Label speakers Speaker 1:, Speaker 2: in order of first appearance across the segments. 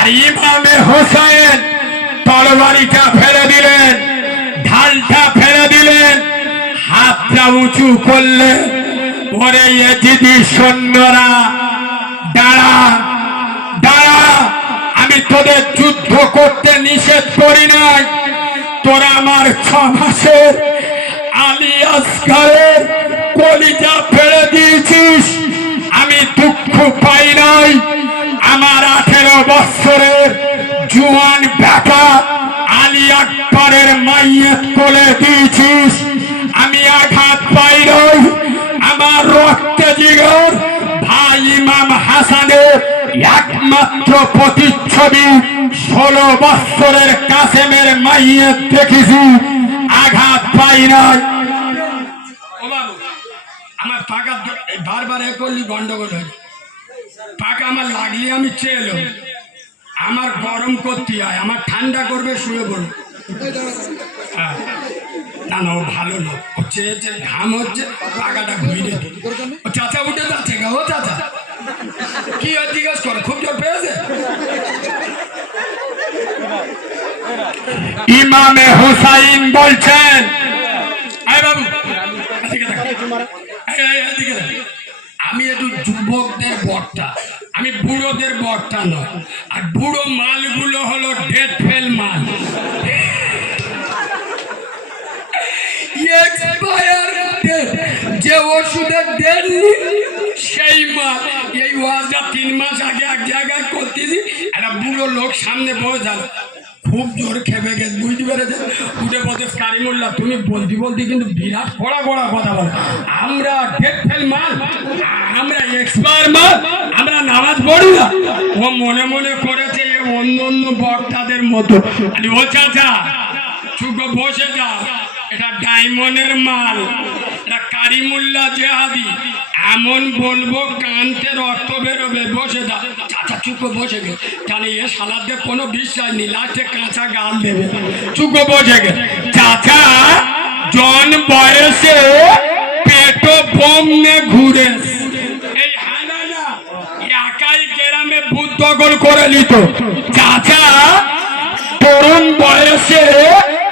Speaker 1: আর ইমামে হোসেন তরবারিটা ফেলে দিলেন, ঢালটা ফেলে দিলেন, হাতটা উঁচু করলে ওরে এজিদি সৈন্যরা, দাঁড়া দাঁড়া, আমি তোদের যুদ্ধ করতে নিষেধ করি নাই। তোরা আমার ছ মাসের আলী আসগারের কলিজা ফেলে দিয়েছিস। আমি দুঃখ পাই নাই। আমার আঠেরো বৎসরের জুয়ান বেটা আলী আকবরের মাইয়েত কোলে দিয়েছিস। আমি আঘাত পাই নাই। আমার রক্তে জিগর। ভাই ইমাম হাসানের একমাত্র প্রতিচ্ছবি ষোলো বৎসরের কাসেমের মাইয়েত দেখেছি। আঘাত পাই নাই।
Speaker 2: আমার পাকা বারবার এ করলি গন্ডগোল হয়ে যায়। পাকা আমার লাগলে, আমি চেয়ে এলো আমার গরম করতে হয় আমার ঠান্ডা করবে, শুয়ে পড়বে হ্যাঁ। না না, ও ভালো লোক ও চেয়েছে ঘাম হচ্ছে, পাকাটা ঘুরে ও চাচা উঠে যাচ্ছে গা, ও চাচা কি আর জিজ্ঞেস করে, খুব জোর পেয়েছে
Speaker 1: ইমামে হুসাইন বলছেন
Speaker 2: আয় বাবু, এদিকে দেখ। এদিকে দেখ। আমি একটু যুবকদের বরটা আমি বুড়োদের বরটা নয়। আর বুড়ো মালগুলো হলো ডেট ফেল মাল। যে ওষুধের দেননি সেই মাল। এই ওয়াজটা তিন মাস আগে এক জায়গায় করতেছি, একটা বুড়ো লোক সামনে বসে যাবে। খুব জোর খেপে গেছে, বুঝতে পেরেছে উঠে পথে কারি মোল্লা, তুমি বলতে বলতে কিন্তু বিরাট কড়া কড়া কথা বলো। আমরা ফেল মাল, আমরা এক্সপায়ার মাল, আমরা নামাজ পড়ি না। ও মনে মনে করেছে অন্য অন্য বক্তাদের মতো। ও চাচা, চুপো বসে যা, এটা ডায়মন্ডের মাল, এটা কারি কারিমুল্লা জেহাদি। এমন বলব, কান্তে রক্ত বেরোবে, বসে যা। চাচা চুপো বসে গে। তাহলে এ সালাদে কোনো বিশ্বাস নেই, লাস্টে কাঁচা গাল দেবে। চুপো বসে
Speaker 1: চাচা, জন বয়সে বোম ঘুরে। তরুণ বয়সে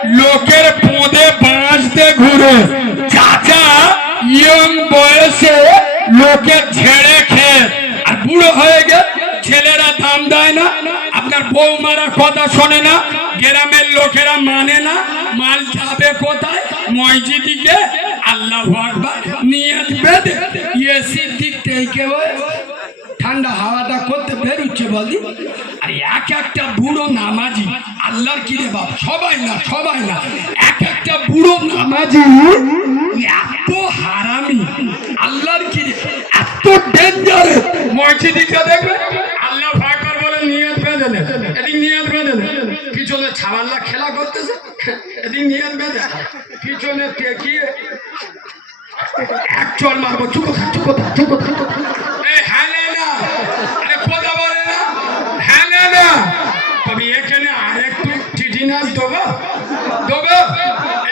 Speaker 1: লোকের পোঁদে বাঁচতে ঘুরে। চাচা, ইয়ং বয়সে লোকে ছেড়ে খেয়ে। আর বুড়ো হয়ে গে ছেলেরা দাম দেয় না, আপনার বৌমারা কথা শোনে না, গ্রামের লোকেরা মানে না, মাল যাবে কোথায় মসজিদিকে আল্লাহ আকবার নিয়ে বেঁধে এসির ঠান্ডা হাওয়াটা করতে বেরোচ্ছে বলি, আর এক একটা বুড়ো নামাজি, আল্লাহর কি রে বাপ, সবাই না সবাই না, এক একটা বুড়ো নামাজি, এত হারামি, আল্লাহর কি রে, এত ডেঞ্জারে মসজিদিকে দেখবে আল্লাহ ফাকর বলে নিয়ত বেঁধে নে এদিক নিয়ত বেঁধে পিছনে ছাওয়াল্লা খেলা করতেছে? এদিক নিয়ত বেঁধে পিছনে টেকিয়ে এক চল মারবো থাক থাক চুপো থাক এই না না আরে কথা বলে না। না না তবে এখানে আরেকটু চিঠিনা দেবো। দেবো?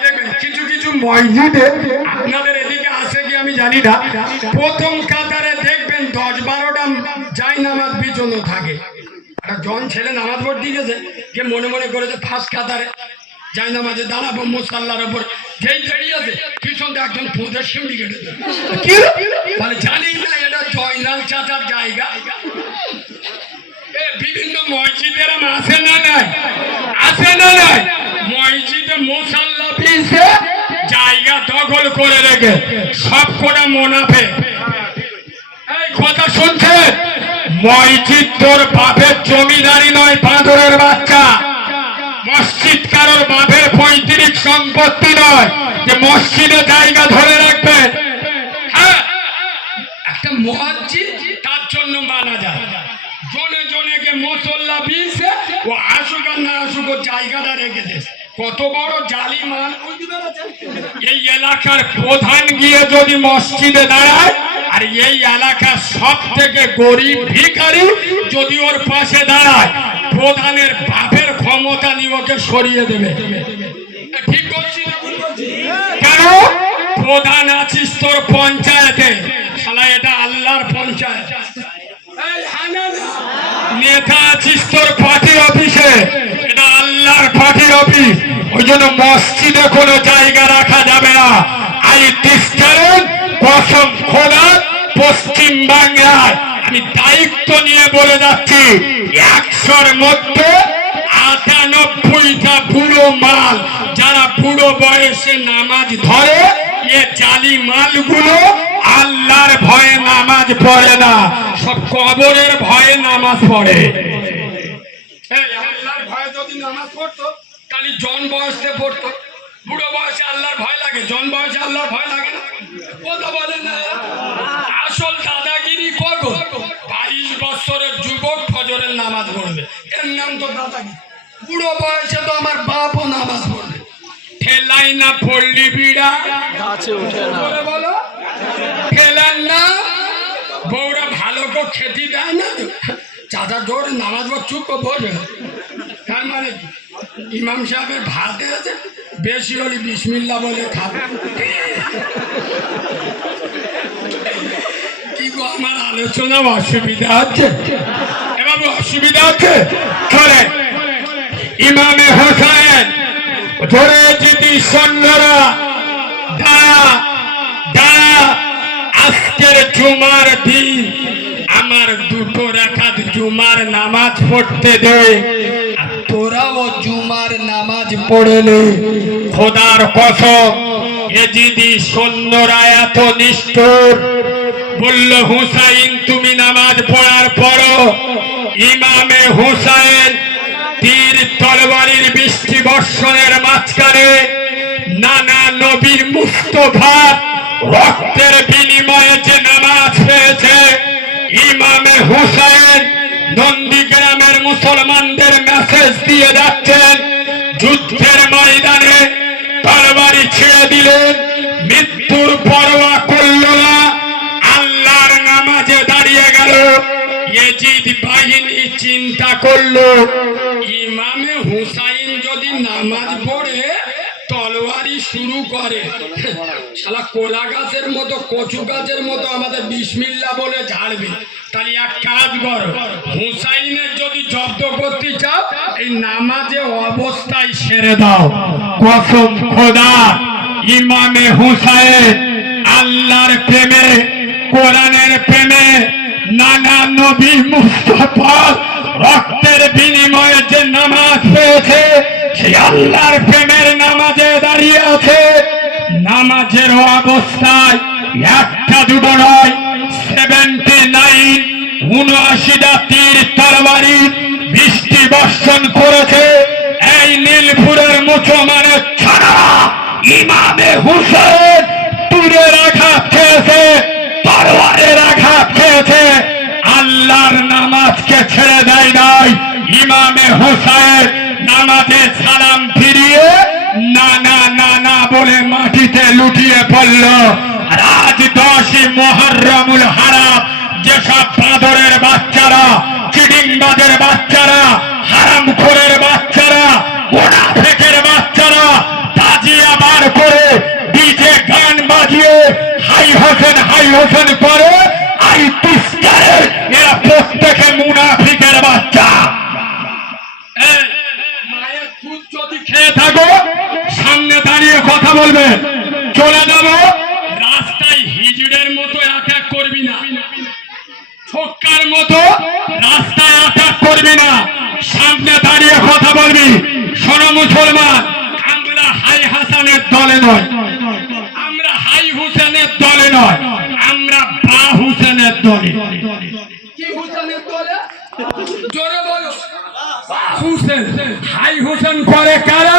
Speaker 1: দেখবেন কিছু কিছু মসজিদে আপনাদের এদিকে আছে কি আমি জানি না। প্রথম কাতারে দেখবেন দশ বারোটা যাই নামাজ পিছনে থাকে। জন ছেলে নামাজ পড়তে গেছে যে মনে মনে করেছে ফার্স্ট কাতারে। যাই নামাজে দাঁড়াবো মোসাল্লার ওপর যেই দাঁড়িয়েছে পিছন দিয়ে একজন ফুঁদের সিমড়ি কেটেছে মানে জানি না এটা জয়নাল চাচার জায়গা? বিভিন্ন মসজিদের আছে না নাই? আছে না নাই? মসজিদে মোসাল্লা পিছে জায়গা দখল করে রেখে সব কটা মোনাফে। এই কথা শুনছে মসজিদ তোর বাপের জমিদারি নয়, বাঁদরের বাচ্চা। মসজিদ কারোর বাপের পৈতৃক সম্পত্তি নয়, যে মসজিদে জায়গা ধরে রাখবে। হ্যাঁ? একটা মসজিদ, তার জন্য মানা যায়। জনে জনে কে মসল্লা বিছে ও আসুক আর না আসুক, ও জায়গাটা রেখেছে কত বড় জালি মাল। এই এলাকার প্রধান গিয়ে যদি মসজিদে দাঁড়ায় আর এই এলাকার সব থেকে গরিব ভিখারি যদি ওর পাশে দাঁড়ায় প্রধানের বাপের ক্ষমতা নিয়ে ওকে সরিয়ে দেবে। ঠিক করছি? কেন? প্রধান আছিস তোর পঞ্চায়েতে। শালা এটা আল্লাহর পঞ্চায়েত। নেতা আছিস তোর পার্টির অফিসে। আল্লাহর পার্টির অফিস। ওই জন্য মসজিদে কোনো জায়গা রাখা যাবে না। আই ডিস্টারেন কসম খোদা পশ্চিম বাংলায়। আমি দায়িত্ব নিয়ে বলে যাচ্ছি, একশোর মধ্যে আটানব্বইটা বুড়ো মাল, যারা বুড়ো বয়সে নামাজ ধরে, এ জালি মালগুলো আল্লাহর ভয়ে নামাজ পড়ে না। সব কবরের ভয়ে নামাজ পড়ে এই আল্লাহর ভয়ে যদি নামাজ তাহলে জন বয়সে পড়তো। বুড়ো বয়সে আল্লাহর ভয় লাগে জন বয়সে আল্লাহর ভয় লাগে না। কথা বলে না। আসল দাদাগিরি করব বাইশ বছরের যুবক ফজরের নামাজ পড়বে। এর নাম তো দাদাগিরি। বুড়ো বয়সে তো আমার বাপও নামাজ পড়বে। ঠেলাই না পড়লি বিড়া?
Speaker 3: গাছে উঠে না।
Speaker 1: বলে বলো। খেলেন না? বউরা ভালো করে খেতে দেয় না। চাচা জোর নামাজ পড় চুপ বসে তার মানে কি? ইমাম সাহেবের ভাত দিয়েছে বেশি হলে বিসমিল্লা বলে খাবে। কি গো, আমার আলোচনা অসুবিধা হচ্ছে এবার অসুবিধা হচ্ছে চলে। ইমামে হোসেন ধরে যদি সৈন্যরা দাঁড়া দাঁড়া, আজকের জুমার দিন আমার দুটো রেখাত জুমার নামাজ পড়তে দে আর তোরাও জুমার নামাজ পড়ে নে খোদার কসম এ যদি সৈন্যরা এত নিষ্ঠুর, বলল, হুসাইন, তুমি নামাজ পড়ার পরও ইমামে হুসাইন তীর তলবারির বৃষ্টি বর্ষণের মাঝখানে নানা নবীর মুস্তফা রক্তের বিনিময়ে যে নামাজ পেয়েছে ইমামে হুসাইন নন্দীগ্রামের মুসলমানদের মেসেজ দিয়ে যাচ্ছেন। যুদ্ধের ময়দানে তরবারি ছেড়ে দিলেন। মৃত্যুর পরোয়া করল না। আল্লাহর নামাজে দাঁড়িয়ে গেল। ইয়েজিদ বাহিনী চিন্তা করল, ইমামে হুসাইন যদি নামাজ পড়ে শুরু করে। শালা কোলা গাছের মতো, কচু গাছের মতো আমাদের বিসমিল্লা বলে ঝাড়বে। তাহলে এক কাজ করো হুসাইনের যদি জব্দ করতে চাও, এই নামাজে অবস্থায় সেরে দাও। কসম খোদা, ইমামে হুসাইন আল্লাহর প্রেমে, কোরআনের প্রেমে নানা নবী মুস্তফা রক্তের বিনিময়ে যে নামাজ পেয়েছে সে আল্লাহর প্রেমের নামাজে দাঁড়িয়ে আছে। নামাজের অবস্থায় একটা দুটো নয় সেভেন্টি নাইন উনআশিটা তীর তরবারি বৃষ্টি বর্ষণ করেছে। এই নীলপুরের মুসলমানের ছাড়া ইমামে হুসেন তুরের আঘাত খেয়েছে তরবারের আঘাত খেয়েছে। আল্লাহর নামাজকে ছেড়ে দেয় নাই ইমামে হুসাইন নামাজে সালাম ফিরিয়ে না না না না বলে মাটিতে লুটিয়ে পড়ল। আর আজ দশই মহরমুল হারাম, যেসব বাদরের বাচ্চারা চিডিংবাজের বাচ্চারা হারাম খোরের বাচ্চারা মোনাফেকের বাচ্চারা তাজিয়া বার করে, ডিজে গান বাজিয়ে হাই হোসেন হাই হোসেন করে দাঁড়িয়ে কথা বলবে। চলে যাব। রাস্তায় হিজড়ের মতো এক এক করবি না। ছোটকার মতো রাস্তায় আটাক করবি না। সামনে দাঁড়িয়ে কথা বলবি। শোনো মুসলমান, আমরা হাই হাসানের দলে নয়। আমরা হাই হুসেনের দলে নয়। আমরা বা হুসেনের দলে। জোরে বলো। হাই হুসেন করে কারা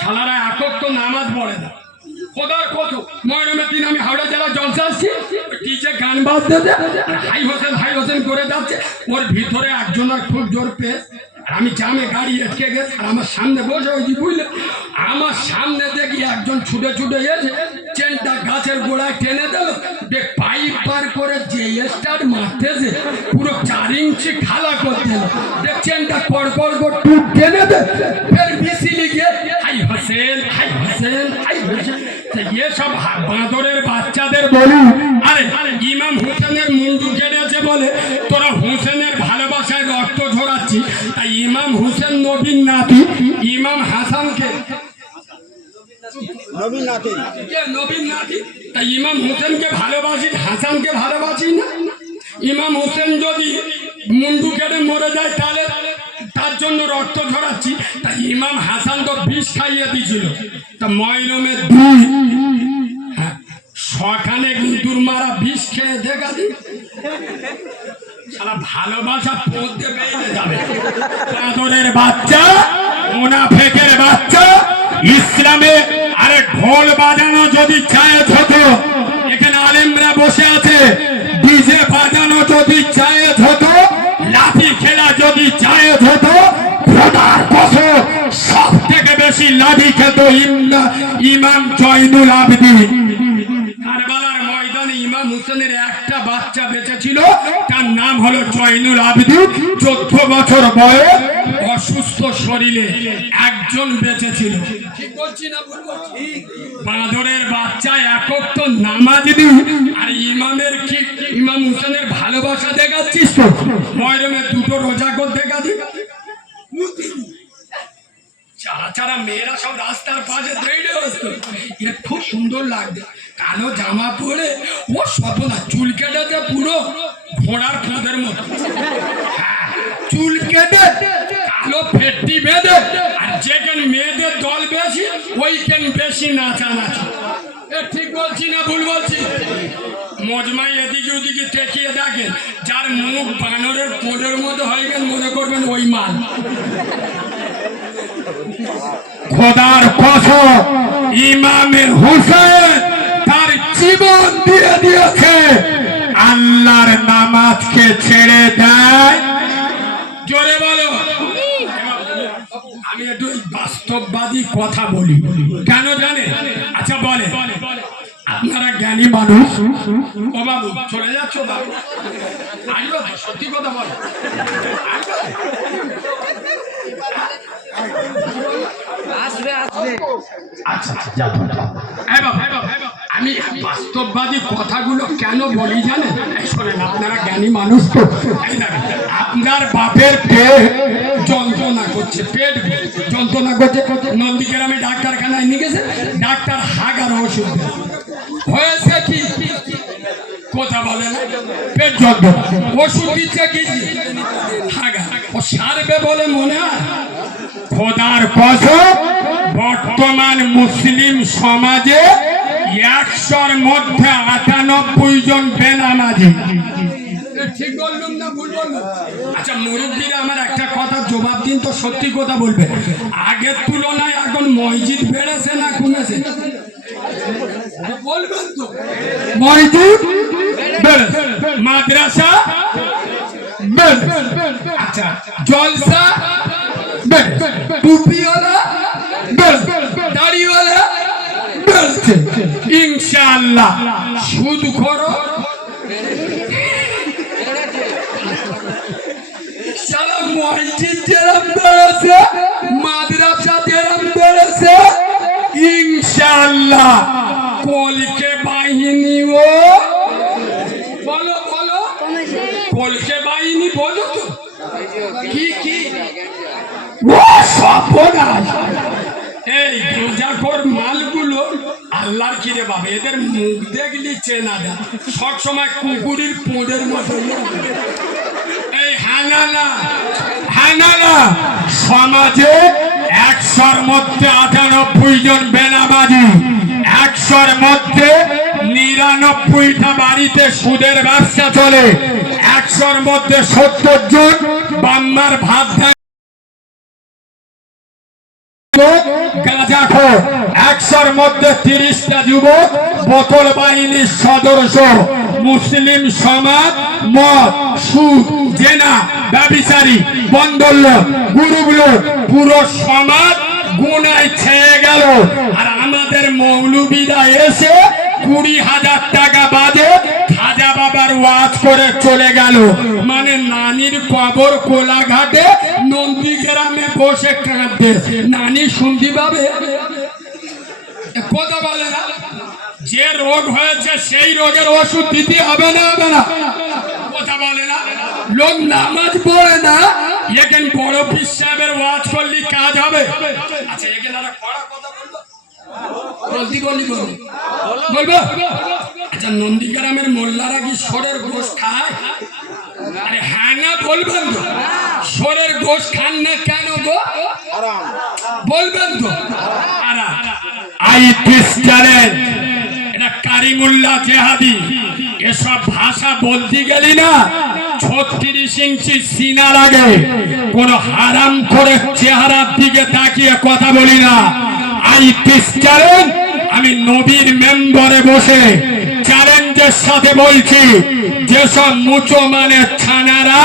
Speaker 1: শালারা একক তো নামাজ পড়ে না খোদার কত মরমের দিন আমি হাওড়া জেলা জলসা আসছি টিচে গান বাজতে দে হাই হোসেন হাই হোসেন করে যাচ্ছে, ওর ভিতরে একজনের খুব জোর পেয়ে আমি জামে গাড়ি আটকে গেছে, আর আমার সামনে বসে ওই বুঝলে? আমার সামনে দেখি একজন ছুটে ছুটে এসে চেনটা গাছের গোড়ায় টেনে দিল দেখ পাইপ পার করে যে স্টার্ট মারতেছে, পুরো চার ইঞ্চি খালা করে দিল দেখ চেনটা কড় করে টুট টেনে দে ফের মিছিলি গিয়ে হাই হোসেন হাই হোসেন হাই হোসেন এসব বাঁদরের বাচ্চাদের বলি। আরে ইমাম হোসেনের মুন্ডু কেটেছে বলে। তোরা হোসেনের ভালোবাসায় রক্ত ঝরাচ্ছি তাই ইমাম হোসেন নবীন নাতি ইমাম হাসানকে কে নবীন নাতি? তাই ইমাম হোসেনকে ভালোবাসি হাসানকে ভালোবাসি না? ইমাম হোসেন যদি মুন্ডু কেটে মরে যায় তাহলে তার জন্য রক্ত ঝরাচ্ছি তাই ইমাম হাসান তো বিষ খাইয়ে দিয়েছিল। তা ময়রমে দুই। হ্যাঁ, সখানে গুঁতুর মারা বিষ খেয়ে দেখা দি সারা ভালোবাসা পড়তে বেরিয়ে যাবে। চাদরের বাচ্চা মুনাফেকের বাচ্চা ইসলামে আরে ঢোল বাজানো যদি চায়ত হতো এখানে আলেমরা বসে আছে ডিজে বাজানো যদি লাঠি খেলা যদি চায়ত হতো খোদার কসম সব থেকে বেশি লাঠি খেত ইমাম জয়নুল ইমাম বাচ্চা তার নাম হলো জয়নুল আবদিন। চোদ্দ বছর বয়স, অসুস্থ শরীরে একজন বেঁচে বাচ্চা একক তো নামাজ দি আর ইমামের কি ইমাম হোসেনের ভালোবাসা দেখাচ্ছিস তো? ময়রমে দুটো রোজা করে দেখা দি। চারা চারা মেয়েরা সব রাস্তার পাশে আসতো এ খুব সুন্দর লাগবে কালো জামা পরে? ও সব চুল কেটেছে পুরো ঘোড়ার খুঁদের মতো। হ্যাঁ, চুল কেটে কালো ফেটটি বেঁধে আর যেখানে মেয়েদের দল বেশি ওইখান বেশি নাচা নাচা এ ঠিক বলছি না ভুল বলছি? মজমাই এদিকে ওদিকে টেকিয়ে দেখেন, যার মুখ বানরের কোডের মতো হয়ে গেল, মনে করবেন ওই মাল। খোদার হুসেন তার জীবন দিয়ে দিয়েছে। আল্লাহর নামাজকে ছেড়ে দেয়। জোরে বলো। আমি একটু বাস্তববাদী কথা বলি। কেন জানে? আচ্ছা বলে। আপনারা জ্ঞানী মানুষ। ও বাবু চলে যাচ্ছ বাবু। আসবে? সত্যি কথা বলো। আসবে?
Speaker 4: আসবে।
Speaker 1: আচ্ছা আচ্ছা যাও, যাও, আমি বাস্তববাদী কথাগুলো কেন বলি জানেন? শোনেন, আপনারা জ্ঞানী মানুষ তো। আপনার বাপের পেট যন্ত্রণা করছে, পেট যন্ত্রণা করছে নন্দীগ্রামে ডাক্তারখানায় নিয়ে গেছে, ডাক্তার হাগার ওষুধ। হয়েছে কি? কথা বলে না, পেট যন্ত্রণা। ওষুধ দিচ্ছে কি? হাগা। ও সারবে বলে মনে হয়। খোদার বর্তমান মুসলিম সমাজে একশোর মধ্যে আটানব্বই জন বেনামাজি ঠিক বললাম না ভুল বললাম? আচ্ছা মুরব্বীরা আমার একটা কথা জবাব দিন তো সত্যি কথা বলবে আগের তুলনায় এখন মসজিদ বেড়েছে না কমেছে বলবেন তো। মসজিদ মাদ্রাসা আচ্ছা জলসা টুপিওয়ালা দাড়িওয়ালা বেড়েছে ইনশাআল্লাহ। সুদ করো। সারা মসজিদ যেরম বেড়েছে, মাদ্রাসা যেরম বেড়েছে বলো বলো। কলকে বাহিনী, বলো তো। কি আল্লাহর বাবা এদের মুখ দেখলি চেনা সব সময় পোঁদের মতো এই হানানা হানানা সমাজে একশোর মধ্যে আটানব্বই জন বেনামাজি একশোর মধ্যে নিরানব্বইটা বাড়িতে সুদের ব্যবসা চলে, একশোর মধ্যে সত্তর জন বাম্মার ভাত দেয় গাঁজাখোর একশোর মধ্যে তিরিশটা যুবক বোতল বাহিনীর সদস্য মুসলিম সমাজ, মদ, সুদ, জেনা, ব্যবিচারী বন্দল্য গুরুগুলো, পুরো সমাজ গুনায় ছেয়ে গেল। আর আমাদের মৌলবীরা এসে কুড়ি হাজার টাকা বাজে খাজা বাবার ওয়াজ করে চলে গেল। মানে নানির কবর কোলাঘাটে নন্দী গ্রামে বসে কাঁদবে নানি শুনতে পাবে কথা বলে না। যে রোগ হয়েছে সেই রোগের ওষুধ দিতে হবে না হবে না। কথা বলে না। লোক নামাজ পড়ে না। এখানে বড় পীর সাহেবের ওয়াজ করলে কাজ হবে। আচ্ছা এখানে কথা বলব বলব বলব? আচ্ছা নন্দীগ্রামের মোল্লারা কি সরের গোশ খায়? আরে হ্যাঁ না বলবেন তো। সরের গোশ খান না কেন গো? বলবেন তো। আরা আই খ্রিস্টানের এটা কারিমুল্লাহ জেহাদি। এসব ভাষা বলতে গেলি না ছত্রিশ ইঞ্চি সিনা লাগে কোন হারাম করে চেহারার দিকে তাকিয়ে কথা বলি না। আই খ্রিস্টান আমি নবীর মেম্বারে বসে চ্যালেঞ্জের সাথে বলছি, যেসব মুচো মানে ছানারা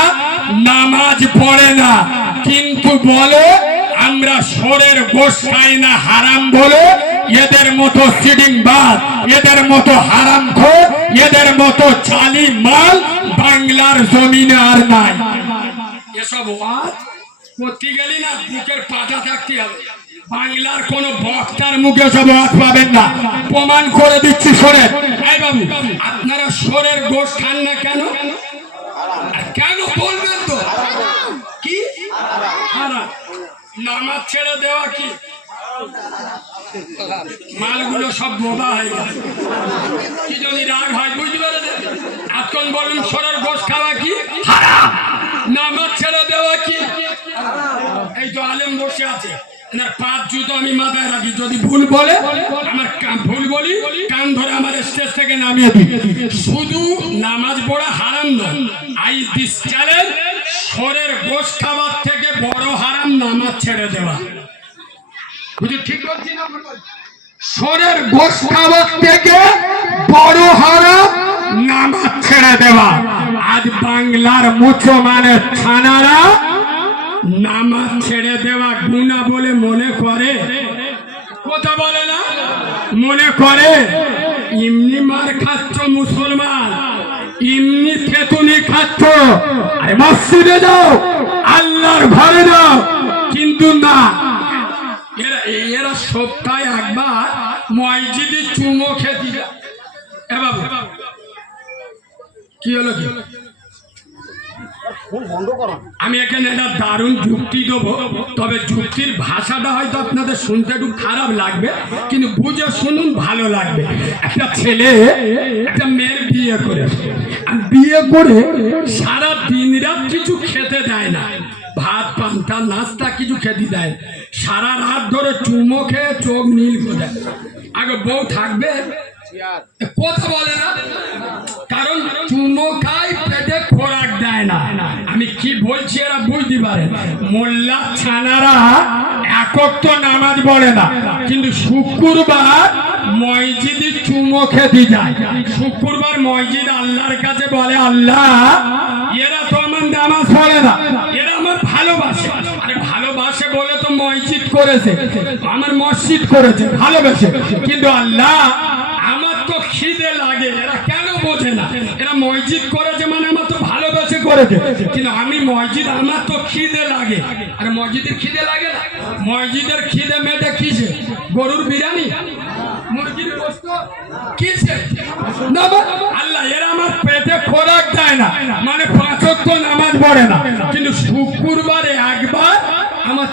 Speaker 1: নামাজ পড়ে না, কিন্তু বলে আমরা সরের গোশ খাই না হারাম বলে, এদের মতো সিডিং বাদ, এদের মতো হারাম খোর, এদের মতো চালি মাল বাংলার জমিনে আর নাই। এসব ওয়াজ করতে গেলি না, বুকের পাটা থাকতে হবে। বাংলার কোন বক্তার মুখে সব ওয়াজ পাবেন না। প্রমাণ করে দিচ্ছি বাবু, আপনারা সরের গোশ খান না কেন? কেন বলবেন তো? কি? নামাজ ছেড়ে দেওয়া কি? মালগুলো সব বোবা হয়ে গেছে। কি যদি রাগ হয়, বুঝতে পেরেছেন? এখন বলুন সরের গোশ খাওয়া কি? নামাজ ছেড়ে দেওয়া কি? এই তো আলেম বসে আছে। এনার পাঁচ জুতো আমি মাথায় রাখি। যদি ভুল বলে ভুল বলি ধরে আমার থেকে নামিয়ে শুধু নামাজ পড়া হারাম আই সরের থেকে বড় হারাম নামাজ ছেড়ে দেওয়া। ঠিক না? খাবার থেকে বড় হারাম নামাজ ছেড়ে দেওয়া। আজ বাংলার মুসলমানের ছানারা নামাজ ছেড়ে দেওয়া গুণা বলে মনে করে। কথা বলে না? মনে করে? এমনি মার খাচ্ছ মুসলমান এমনি থেতুনি খাচ্ছ। আরে মসজিদে যাও, আল্লাহর ঘরে যাও। কিন্তু না, এরা এরা সপ্তাহে একবার মসজিদে চুমো খেতে যায়। এ বাবু, কি হলো কি? আমি এখানে একটা দারুণ যুক্তি দেবো। তবে যুক্তির ভাষাটা হয়তো আপনাদের শুনতে একটু খারাপ লাগবে, কিন্তু বুঝে শুনুন ভালো লাগবে। একটা ছেলে, একটা মেয়ের বিয়ে করে। বিয়ে করে সারা দিন রাত কিছু খেতে দেয় না। ভাত, পান্তা, নাস্তা কিছু খেতে দেয়। সারা রাত ধরে চুমো খেয়ে চোখ নীল করে আগে বউ থাকবে। কথা বলে না। কারণ চুমো খাই পেটে খোরাক দেয় না। আমি কি বলছি এরা বুঝতে পারে? মোল্লা ছানারা একক তো নামাজ পড়ে না, কিন্তু শুক্রবার চুমো খেতে যায়। শুক্রবার মসজিদ আল্লাহর কাছে বলে, আল্লাহ, এরা তো আমার নামাজ পড়ে না, এরা আমার ভালোবাসে। আরে ভালোবাসে বলে তো মসজিদ করেছে, আমার মসজিদ করেছে, ভালোবেসে। কিন্তু আল্লাহ, আমার তো খিদে লাগে, এরা কেন বোঝে না? এরা মসজিদ করেছে মানে আমার তো ভালোবেসে করেছে। কিন্তু আমি মসজিদ, আমার তো খিদে লাগে। আরে মসজিদের খিদে লাগে না? মসজিদের খিদে মেটে কিসে? গরুর বিরিয়ানি? মানে কিন্তু শুক্রবারে একবার আমার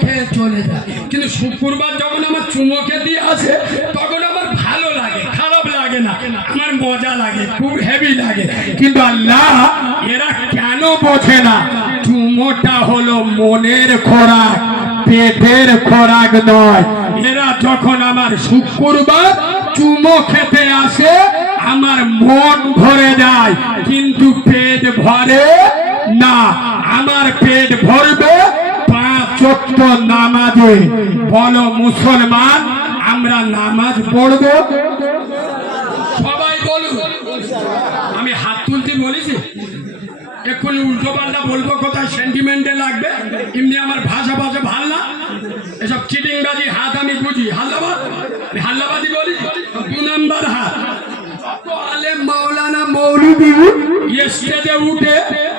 Speaker 1: খেয়ে চলে যায়। কিন্তু শুক্রবার যখন আমার চুমো খেয়ে দিয়ে আসে, তখন আমার ভালো লাগে খারাপ লাগে না। আমার মজা লাগে, খুব হেভি লাগে। কিন্তু আল্লাহ এরা কেন বোঝে না? চুমোটা হলো মনের খোরাক, পেটের খোরাক নয়। এরা যখন আমার শুক্রবার চুমো খেতে আসে, আমার মন ভরে যায়। কিন্তু পেট ভরে না। আমার পেট ভরবে পাঁচ ওয়াক্ত নামাজে। বলো মুসলমান, আমরা নামাজ পড়ব সবাই বলুন আমি হাত তুলতে বলেছি এক্ষুনি উল্টো পাল্টা বলব কোথায় সেন্টিমেন্টে লাগবে? এমনি আমার ভাষা ভাষা ভালো না। এসব চিটিংবাজি হাত আমি বুঝি। হাল্লাবাদ? হাল্লাবাদি বলি। দু নাম্বার হাত। আলেম মাওলানা মৌলবি স্টেজে উঠে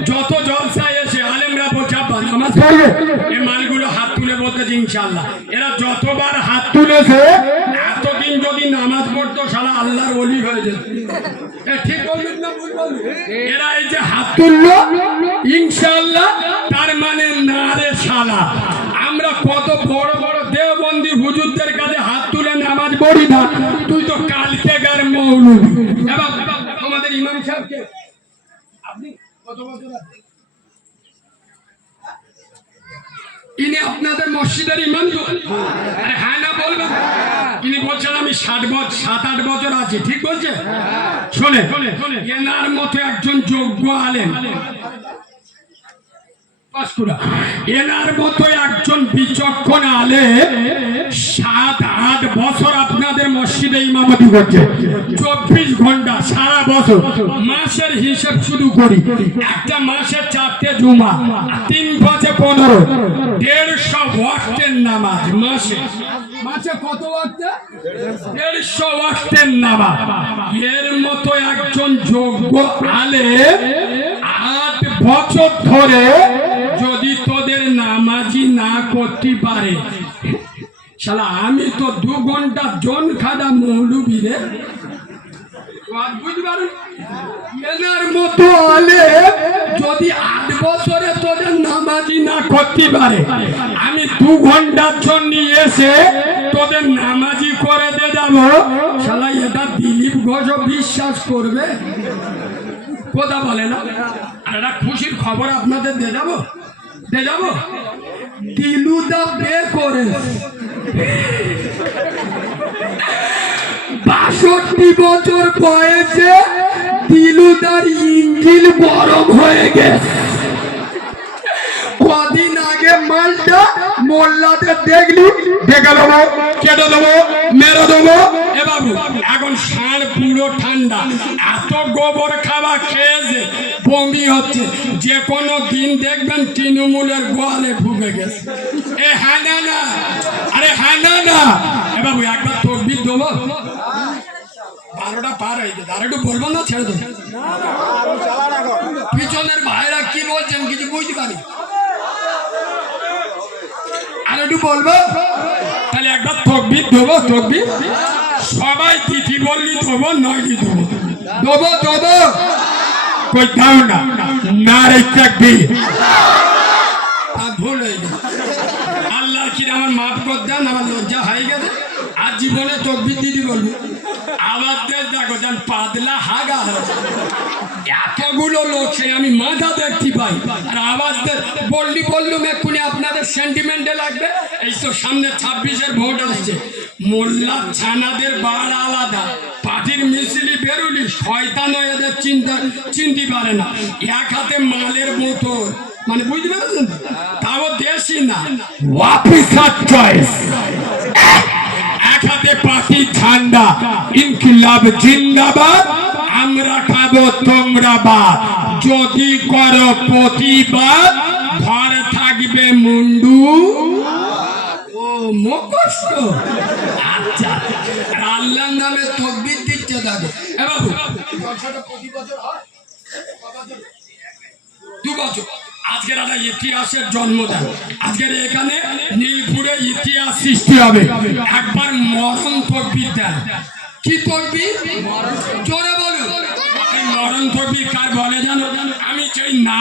Speaker 1: যত জলসা এসে আলেমরা পড়বে এই মালগুলো হাত তুলে বলতে ইনশাল্লাহ এরা যতবার হাত তুলেছে এতদিন দিন যদি নামাজ পড়তো সারা আল্লাহর ওলি হয়ে যেত। ঠিক বলবেন না? এরা এই যে হাত তার মানে আমরা কত বড় বড় দেওবন্দি হুজুরদের কাছে হাত তুলে নামাজ পড়ি না। তুই তো কালকে গার মৌলবি ইমাম সাহেবকে আপনি কত বছর ইনি আপনাদের মসজিদের ইমাম আরে হ্যাঁ না বলবেন ইনি বলছেন আমি ষাট বছর সাত আট বছর আছি ঠিক বলছে? শোনে এনার মতো একজন যোগ্য আলেন পাঁশকুড়া। এনার মতো একজন বিচক্ষণ আলে সাত, আট বছর আপনাদের মসজিদে ইমামতি করছে। চব্বিশ ঘণ্টা সারা বছর মাসের হিসেব শুরু করি। একটা মাসে চারটে জুমা, তিন পাঁচে পনেরো, দেড়শো ওয়াক্তের নামাজ মাসে। মাসে কত ওয়াক্তে? দেড়শো ওয়াক্তের নামাজ। এর মতো একজন যোগ্য আলে আট বছর ধরে যদি তোদের নামাজি না করতে পারে। শালা, আমি তো দু ঘণ্টা জন খাদা মৌলবি রে। মতো আলে যদি আট বছরে তোদের নামাজি না করতে পারে, আমি দু ঘণ্টার জন্য এসে তোদের নামাজি করে দিয়ে যাব। শালা, এটা দিলীপ ঘোষ বিশ্বাস করবে? কথা বলে না? আর একটা খুশির খবর আপনাদের দিয়ে যাব? বাষট্টি বছর বয়সে দিলুদার ইঞ্জিল গরম হয়ে গেছে। কদিন আগে মালটা মোল্লাতে দেখলি, দেখে দেবো কেটে দেবো, মেরে দেবো বাবু, এখন ষাঁড় পুরো ঠান্ডা। এত গোবর খাবার খেয়েছে বমি হচ্ছে। যে কোনো দিন দেখবেন তৃণমূলের গোয়ালে ঢুকে গেছে। এ হ্যাঁ না আরে হ্যাঁ না। এ বাবু, একবার তকবির দেবো? বারোটা পার হয়ে গেছে। আর একটু বলব না, ছেড়ে দেবো? পিছনের ভাইরা কি বলছেন কিছু বুঝতে পারি? আর একটু বলব? তাহলে একবার তকবির দেবো, তকবির। সবাই তিথি বললি দেবো নয়টি দেবো দেবো দেবো। কই দাও না না রে চাকবি আর ভুল হয়ে গেছে। আল্লাহ কি আমার মাফ কর দেন আমার লজ্জা হয়ে গেছে। আর জীবনে তকবির দিদি বলবি। আবার দেশ দেখো যেন পাতলা হাগা। এতগুলো লোক সে আমি মাথা দেখতে পাই। আর আওয়াজ বললি বললুম এক্ষুনি আপনাদের সেন্টিমেন্টে লাগবে। এই তো সামনে ছাব্বিশের ভোট আসছে। মোল্লা ছানাদের বাড় আলাদা। পার্টির মিছিলি বেরুলি শয়তান এদের চিন্তা চিনতে পারে না। এক হাতে মালের বোতল মানে বুঝতে পারছেন? তাও দেশি না।
Speaker 5: অফিসার চয়েস
Speaker 1: এক হাতে পাখি ঠান্ডা ইনকিলাব জিন্দাবাদ। আমরা খাব তোমরা বাদ। যদি করো প্রতিবাদ, ঘর থাকবে মুন্ডু। মুখস্থ। আচ্ছা আল্লাহর নামে তকবির দিচ্ছে দাদু। এ বাবু দু বছর। আজকের একটা ইতিহাসের জন্মদান। আজকের এখানে নীলপুরে ইতিহাস সৃষ্টি হবে। একবার মরণ তকবির দেন। কি তকবির? জোরে বলুন। মরণ তকবির কার বলে জানো? আমি চাই না